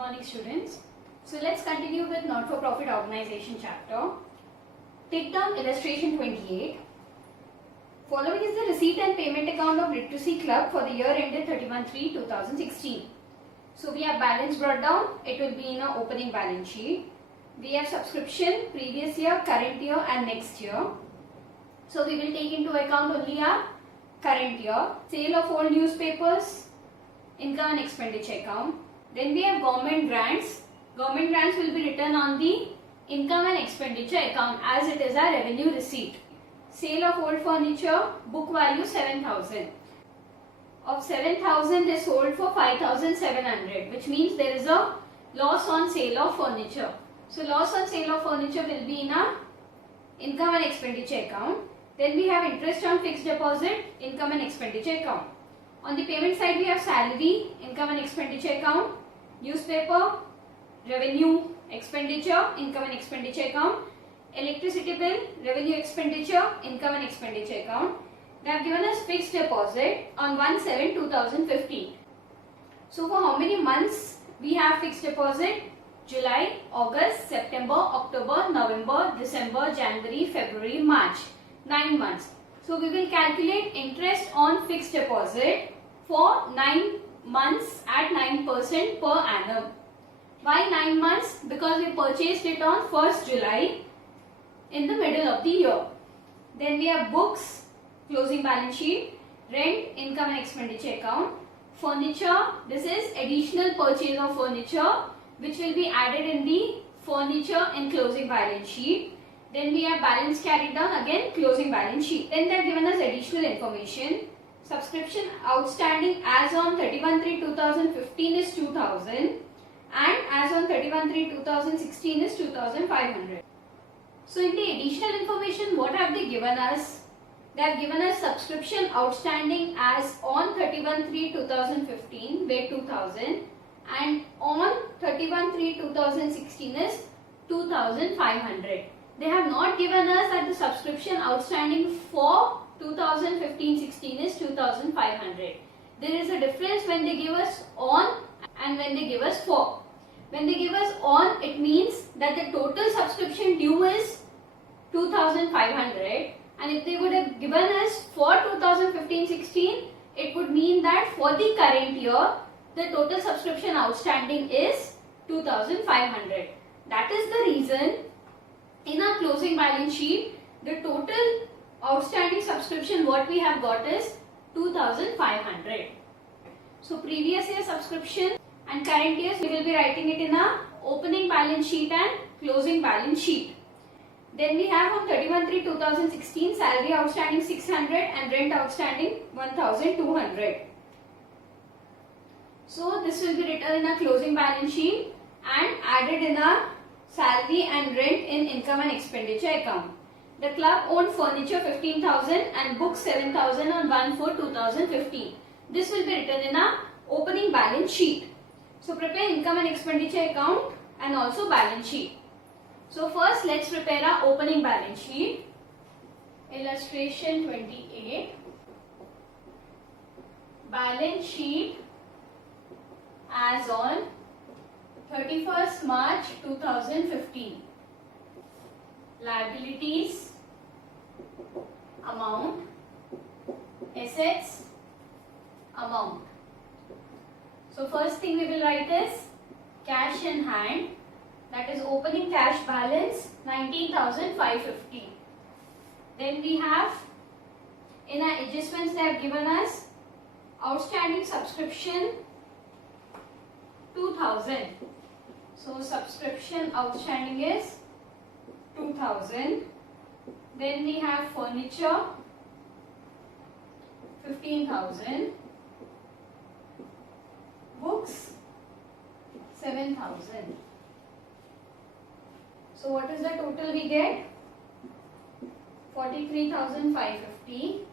morning students. So let's continue with not-for-profit organization chapter. Take down illustration 28. Following is the receipt and payment account of Literacy Club for the year ended 31/3/2016. So we have balance brought down. It will be in our opening balance sheet. We have subscription previous year, current year and next year. So we will take into account only our current year. Sale of old newspapers, income and expenditure account. Then we have government grants. Government grants will be written on the income and expenditure account as it is our revenue receipt. Sale of old furniture, book value 7,000. Of 7,000 they sold for 5,700, which means there is a loss on sale of furniture. So loss on sale of furniture will be in our income and expenditure account. Then we have interest on fixed deposit, income and expenditure account. On the payment side we have salary, income and expenditure account, newspaper, revenue, expenditure, income and expenditure account, electricity bill, revenue expenditure, income and expenditure account. They have given us fixed deposit on 1/7/2015. So for how many months we have fixed deposit? July, August, September, October, November, December, January, February, March. 9 months. So we will calculate interest on fixed deposit for 9 months at 9% per annum. Why 9 months? Because we purchased it on 1st July in the middle of the year. Then we have books, closing balance sheet, rent, income and expenditure account, furniture. This is additional purchase of furniture which will be added in the furniture and closing balance sheet. Then we have balance carried down, again closing balance sheet. Then they have given us additional information. Subscription outstanding as on 31/3/2015 is 2,000 and as on 31/3/2016 is 2,500. So in the additional information, what have they given us? They have given us subscription outstanding as on 31/3/2015 where 2,000 and on 31/3/2016 is 2,500. They have not given us that the subscription outstanding for 2015-16 is 2,500. There is a difference when they give us on and when they give us for. When they give us on, it means that the total subscription due is 2,500, and if they would have given us for 2015-16, it would mean that for the current year, the total subscription outstanding is 2,500. That is the reason in our closing balance sheet, the total outstanding subscription what we have got is 2,500. So previous year subscription and current years we will be writing it in our opening balance sheet and closing balance sheet. Then we have on 31/3/2016 salary outstanding 600 and rent outstanding 1,200. So this will be written in our closing balance sheet and added in our salary and rent in income and expenditure account. The club owned furniture 15,000 and books 7,000 on 1/4/2015. This will be written in our opening balance sheet. So prepare income and expenditure account and also balance sheet. So first let's prepare our opening balance sheet. Illustration 28. Balance sheet as on 31st March 2015. Liabilities, amount, assets, amount. So first thing we will write is cash in hand, that is opening cash balance 19,550. Then we have in our adjustments they have given us outstanding subscription 2,000. So subscription outstanding is 2,000. Then we have furniture 15,000. Books 7,000. So what is the total we get? 43,550.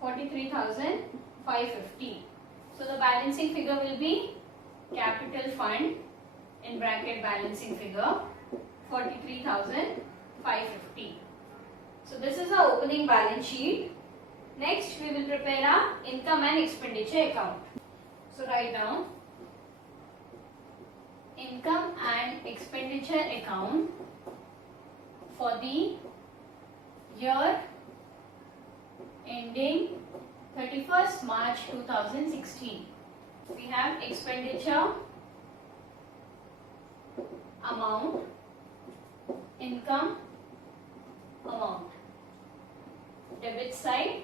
43,550. So the balancing figure will be capital fund in bracket balancing figure 43,550. So this is our opening balance sheet. Next we will prepare our income and expenditure account. So write down an expenditure account for the year ending 31st March 2016. We have expenditure amount, income amount, debit side,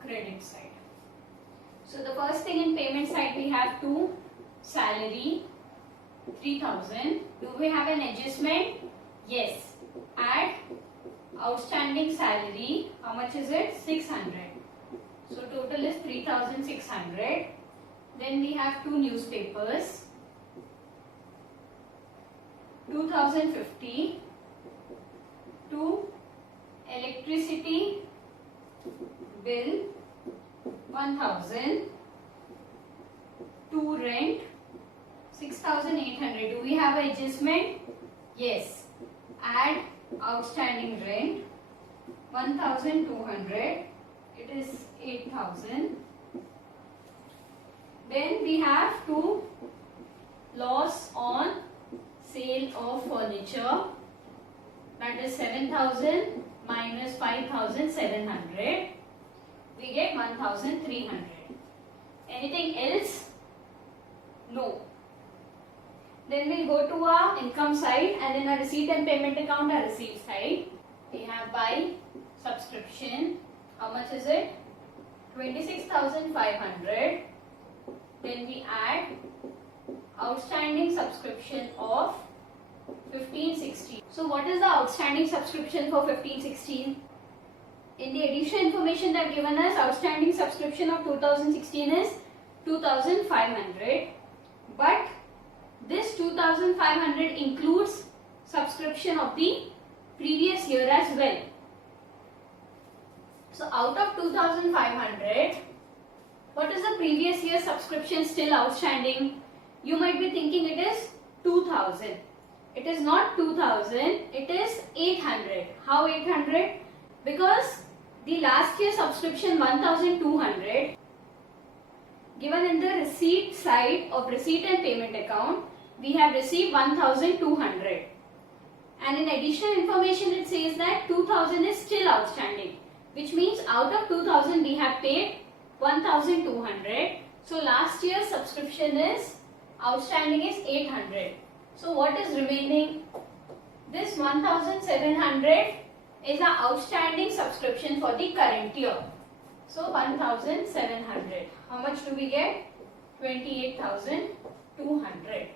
credit side. So the first thing in payment side we have to salary 3000. Do we have an adjustment? Yes. Add outstanding salary. How much is it? 600. So total is 3600. Then we have two newspapers. 2050. Two electricity bill 1000. Two rent 6800. Do we have an adjustment? Yes. Add outstanding rent 1200. It is 8000. Then we have to loss on sale of furniture, that is 7000 minus 5700. We get 1300. Anything else? No. Then we'll go to our income side, and in our receipt and payment account, our receipt side. We have by subscription. How much is it? 26,500. Then we add outstanding subscription of 1516. So what is the outstanding subscription for 1516? In the additional information they have given us, outstanding subscription of 2016 is 2500. But this 2500 includes subscription of the previous year as well. So out of 2500, what is the previous year subscription still outstanding? You might be thinking it is 2000. It is not 2000, it is 800. How 800? Because the last year subscription 1200 given in the receipt side of receipt and payment account, we have received 1200. And in additional information it says that 2000 is still outstanding, which means out of 2000 we have paid 1200. So last year's subscription is outstanding is 800. So what is remaining? This 1700 is the outstanding subscription for the current year. So 1700. How much do we get? 28,200.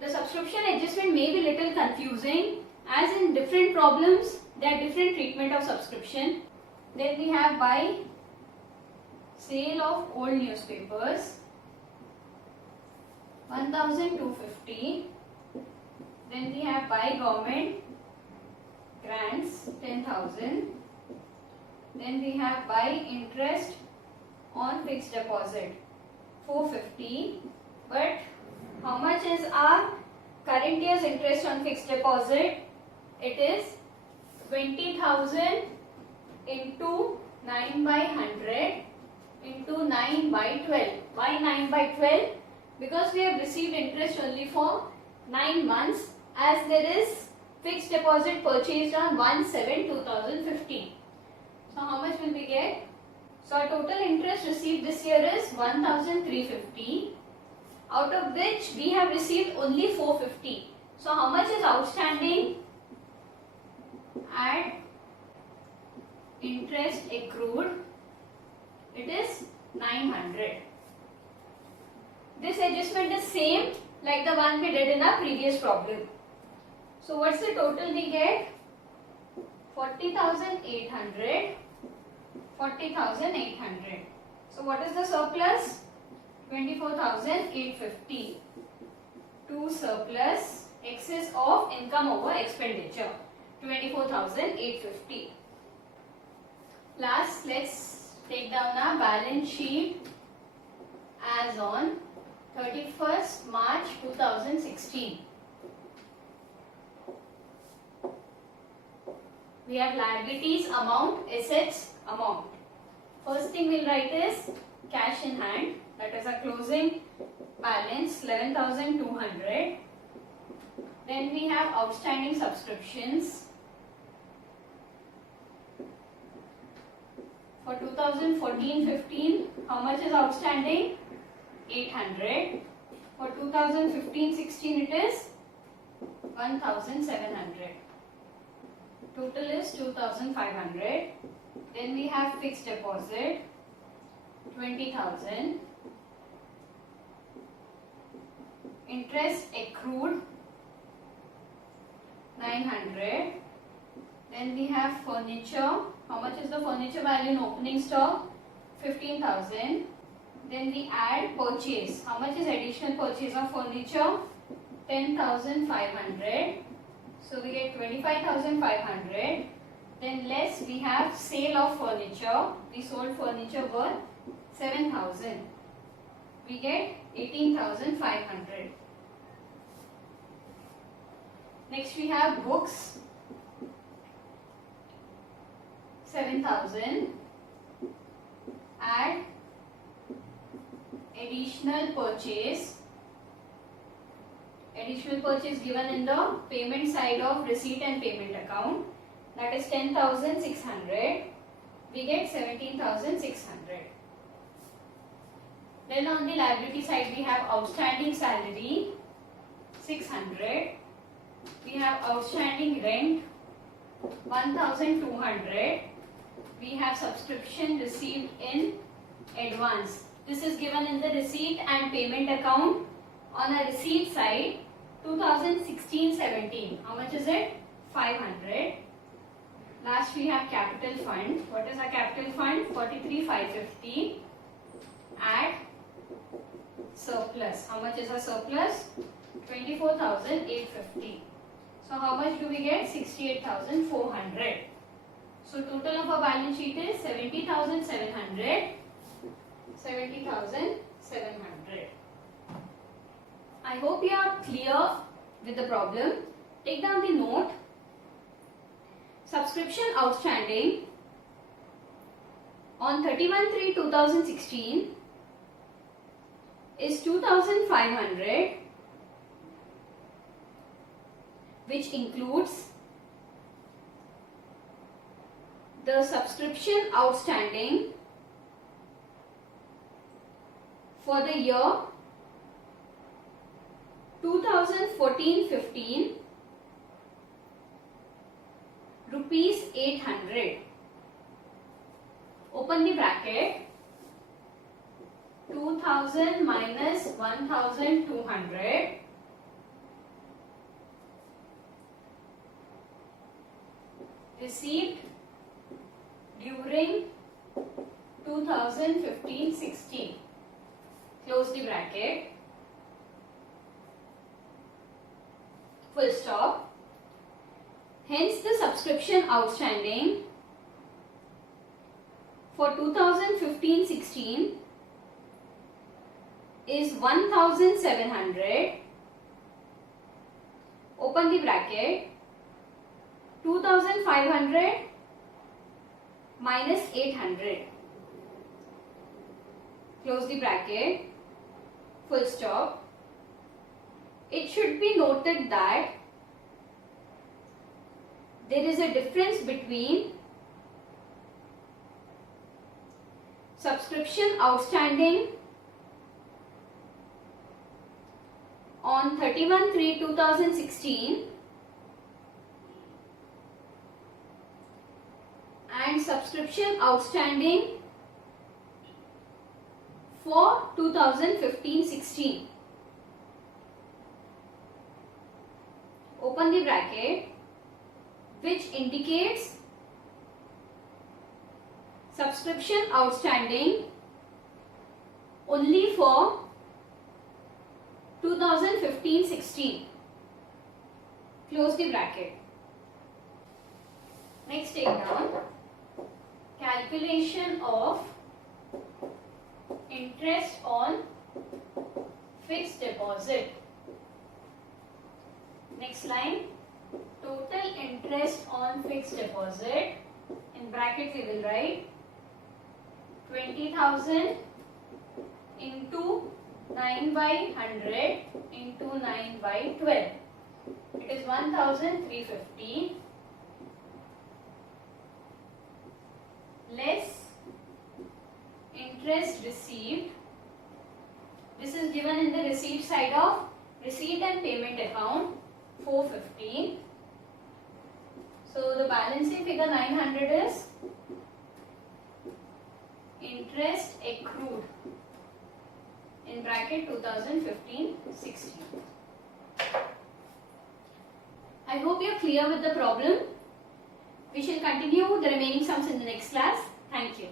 The subscription adjustment may be little confusing, as in different problems there are different treatment of subscription. Then we have by sale of old newspapers 1250. Then we have by government grants 10,000. Then we have by interest on fixed deposit 450. But how much is our current year's interest on fixed deposit? It is 20,000 into 9 by 100 into 9 by 12. Why 9 by 12? Because we have received interest only for 9 months, as there is fixed deposit purchased on 1/7/2015. So how much will we get? So our total interest received this year is 1,350, out of which we have received only 450. So how much is outstanding? Add interest accrued, it is 900. This adjustment is same like the one we did in our previous problem. So what's the total we get? 40,800. 40,800. So what is the surplus? 24,850. To surplus, excess of income over expenditure, 24,850. Last, let's take down our balance sheet as on 31st March 2016. We have liabilities amount, assets amount. First thing we'll write is cash in hand, that is our closing balance 11,200. Then we have outstanding subscriptions. For 2014-15, how much is outstanding? 800. For 2015-16, it is 1,700. Total is 2,500. Then we have fixed deposit, 20,000. Interest accrued, 900. Then we have furniture. How much is the furniture value in opening stock? 15,000. Then we add purchase. How much is additional purchase of furniture? 10,500. So we get 25,500. Then less we have sale of furniture. We sold furniture worth 7,000. We get 18,500. Next we have books, 7,000. Add additional purchase. Additional purchase given in the payment side of receipt and payment account, that is 10,600. We get 17,600. Then on the liability side we have outstanding salary, 600. We have outstanding rent, 1,200. We have subscription received in advance. This is given in the receipt and payment account. On a receipt side, 2016-17. How much is it? 500. Last we have capital fund. What is our capital fund? 43,550. Add surplus. How much is our surplus? 24,850. So how much do we get? 68,400. So total of our balance sheet is 70,700. 70,700. I hope you are clear with the problem. Take down the note. Subscription outstanding on 31/3/2016 is 2,500, which includes the subscription outstanding for the year 2014-15, rupees 800. Open the bracket. 2,000 minus 1,200 received during 2015-16. Close the bracket. Full stop. Hence the subscription outstanding for 2015-16 is 1,700. Open the bracket. 2,500 minus 800. Close the bracket. Full stop. It should be noted that there is a difference between subscription outstanding on 31/3/2016 and subscription outstanding for 2015-16. Open the bracket, which indicates subscription outstanding only for 2015-16. Close the bracket. Next, take down calculation of interest on fixed deposit. Next line, total interest on fixed deposit. In bracket we will write 20,000 into 9/100 into 9/12. It is 1350 less interest received. This is given in the receipt side of receipt and payment account 415. So the balancing figure 900 is interest accrued in bracket 2015-16. I hope you are clear with the problem. We shall continue the remaining sums in the next class. Thank you.